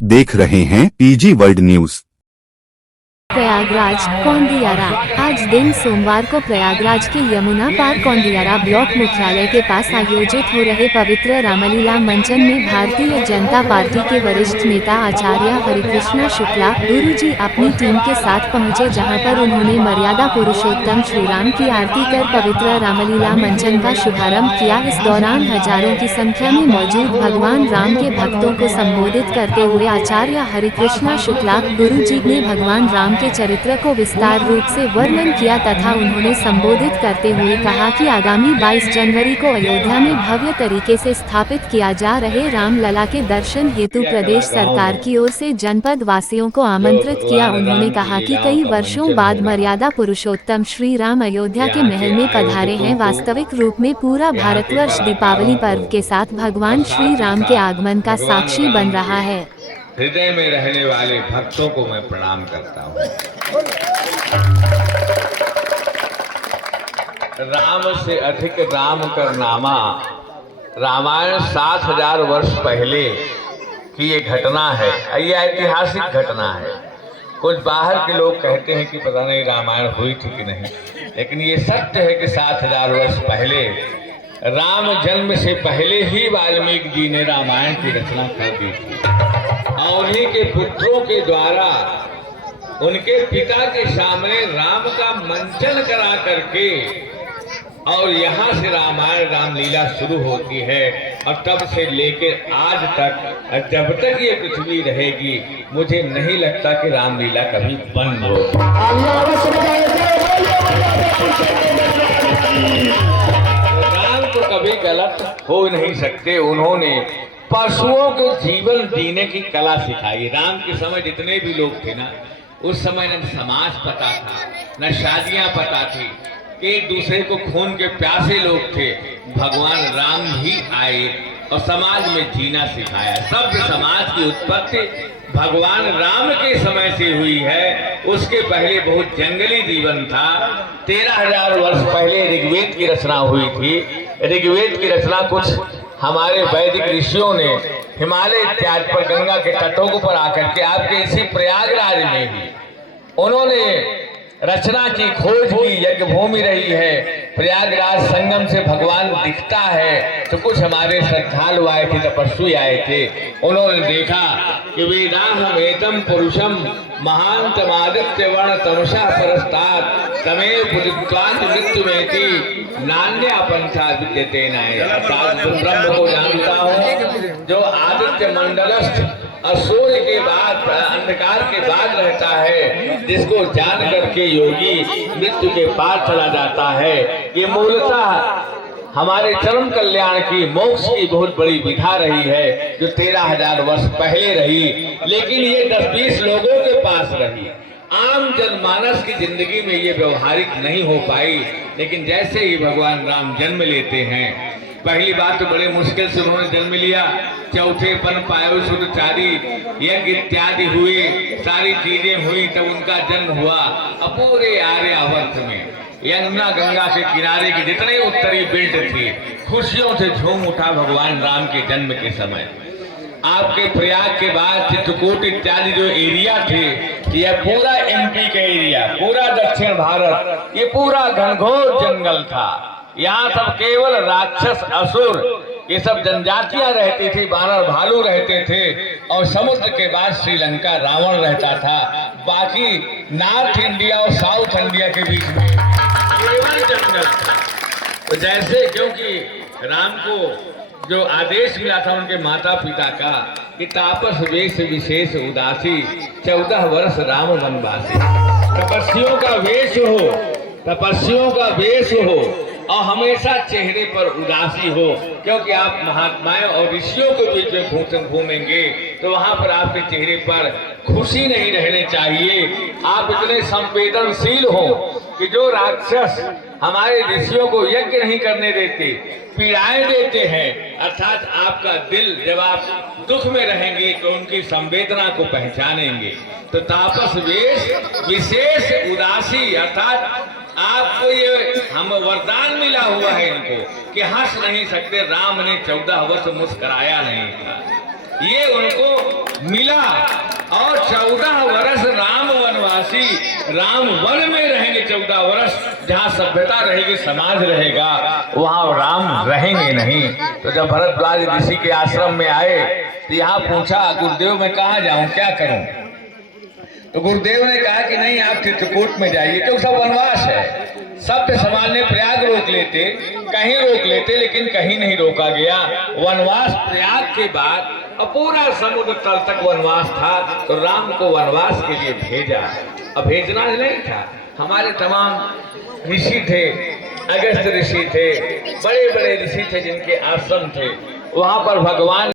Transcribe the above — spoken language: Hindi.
आप देख रहे हैं पीजी वर्ल्ड न्यूज। प्रयागराज कौंदियारा। आज दिन सोमवार को प्रयागराज के यमुना पार कौंदियारा ब्लॉक मुख्यालय के पास आयोजित हो रहे पवित्र रामलीला मंचन में भारतीय जनता पार्टी के वरिष्ठ नेता आचार्य हरिकृष्णा शुक्ला गुरुजी अपनी टीम के साथ पहुंचे, जहां पर उन्होंने मर्यादा पुरुषोत्तम श्री राम की आरती कर पवित्र रामलीला मंचन का शुभारंभ किया। इस दौरान हजारों की संख्या में मौजूद भगवान राम के भक्तों को संबोधित करते हुए आचार्य हरिकृष्णा शुक्ला गुरुजी ने भगवान राम के चरित्र को विस्तार रूप से वर्णन किया तथा उन्होंने संबोधित करते हुए कहा कि आगामी 22 जनवरी को अयोध्या में भव्य तरीके से स्थापित किया जा रहे रामलला के दर्शन हेतु प्रदेश सरकार की ओर से जनपद वासियों को आमंत्रित किया। उन्होंने कहा कि कई वर्षों बाद मर्यादा पुरुषोत्तम श्री राम अयोध्या के महल में पधारे हैं। वास्तविक रूप में पूरा भारतवर्ष दीपावली पर्व के साथ भगवान श्री राम के आगमन का साक्षी बन रहा है। हृदय में रहने वाले भक्तों को मैं प्रणाम करता हूँ। राम से अधिक राम कर नामा। रामायण 7000 वर्ष पहले की ये घटना है। ये ऐतिहासिक घटना है। कुछ बाहर के लोग कहते हैं कि पता नहीं रामायण हुई थी कि नहीं, लेकिन ये सत्य है कि 7000 वर्ष पहले राम जन्म से पहले ही वाल्मीकि जी ने रामायण की रचना कर दी थी और उन्हीं के पुत्रों के द्वारा उनके पिता के सामने राम का मंचन करा करके और यहाँ से रामायण रामलीला शुरू होती है। और तब से लेकर आज तक जब तक ये पृथ्वी रहेगी मुझे नहीं लगता कि रामलीला कभी बंद हो। राम तो कभी गलत हो नहीं सकते। उन्होंने पशुओं को जीवन जीने की कला सिखाई। राम के समय जितने भी लोग थे ना, उस समय न समाज पता था, न शादियां पता थी, एक दूसरे को खून के प्यासे लोग थे। भगवान राम ही आए और समाज में जीना सिखाया। सभ्य समाज की उत्पत्ति भगवान राम के समय से हुई है। उसके पहले बहुत जंगली जीवन था। 13000 वर्ष पहले ऋग्वेद की रचना हुई थी। ऋग्वेद की रचना कुछ हमारे वैदिक ऋषियों ने हिमालय इत्यादि पर गंगा के तटों पर आकर के आपके इसी प्रयागराज में ही उन्होंने रचना की, खोज की। यज्ञ भूमि रही है। प्रयागराज संगम से भगवान दिखता है। तो कुछ हमारे श्रद्धालु आए थे, तपस्वी आए थे। उन्होंने देखा कि वेदाहमेतम पुरुषम महांतमादित्य वर्ण तमसा परस्तात् तमेव पुरुषत्वात् मृत्युमेति नान्या पंथा विद्यते नाय। ब्रह्म को जानता हूँ जो आदित्य मंडलस्थ और सूर्य के बाद अंधकार के बाद रहता है, जिसको जान करके योगी मृत्यु के पार चला जाता है। ये मूलतः हमारे चरम कल्याण की, मोक्ष की बहुत बड़ी विधा रही है जो 13000 वर्ष पहले रही, लेकिन ये 10-20 लोगों के पास रही। आम जनमानस की जिंदगी में ये व्यवहारिक नहीं हो पाई। लेकिन जैसे ही भगवान राम जन्म लेते हैं, पहली बात तो बड़े मुश्किल से उन्होंने जन्म लिया। चौथे पन पायो सुरचारी यज्ञ इत्यादि हुए, सारी चीजें हुई, तब उनका जन्म हुआ। पूरे आर्यावर्त में यमुना गंगा के किनारे की जितने उत्तरी बेल्ट थी, खुशियों से झूम उठा भगवान राम के जन्म के समय। आपके प्रयाग के बाद चित्रकूट इत्यादि जो एरिया थे, यह पूरा एमपी का एरिया, पूरा दक्षिण भारत, ये पूरा घनघोर जंगल था। यहाँ सब केवल राक्षस, असुर, ये सब जनजातियां रहती थी, बानर भालू रहते थे। और समुद्र के बाद श्रीलंका रावण रहता था। बाकी नॉर्थ इंडिया और साउथ इंडिया के बीच में केवल जंगल था। तो जैसे क्योंकि राम को जो आदेश मिला था उनके माता पिता का कि तापस वेश विशेष उदासी 14 वर्ष राम वनवासी। तपस्वियों का वेश हो, तपस्वियों का वेश हो और हमेशा चेहरे पर उदासी हो, क्योंकि आप महात्माओं और ऋषियों के बीच में घूमेंगे तो वहां पर आपके चेहरे पर खुशी नहीं रहनी चाहिए। आप इतने संवेदनशील हो कि जो राक्षस हमारे ऋषियों को यज्ञ नहीं करने देते, पीड़ाएं देते हैं, अर्थात आपका दिल जब आप दुख में रहेंगे तो उनकी संवेदना को पहचानेंगे। तो तापस वेश विशेष उदासी, अर्थात आपको ये हम वरदान मिला हुआ है इनको कि हंस नहीं सकते। राम ने 14 वर्ष मुस्कुराया नहीं था। ये उनको मिला। और 14 वर्ष राम वनवासी, राम वन में रहेंगे 14 वर्ष, जहाँ सभ्यता रहेगी, समाज रहेगा, वहाँ राम रहेंगे नहीं। तो जब भरद्वाज ऋषि के आश्रम में आए तो यहाँ पूछा, गुरुदेव मैं कहाँ जाऊं, क्या करूं? तो गुरुदेव ने कहा कि नहीं, आप चित्रकूट में जाइए, क्योंकि सब वनवास है। सभ्य समाज ने प्रयाग रोक लेते, कहीं रोक लेते, लेकिन कहीं नहीं रोका गया। वनवास प्रयाग के बाद और पूरा समुद्र तल तक वनवास था, तो राम को वनवास के लिए भेजा। अब भेजना नहीं था, हमारे तमाम ऋषि थे, अगस्त ऋषि थे, बड़े बड़े ऋषि थे जिनके आश्रम थे, वहां पर भगवान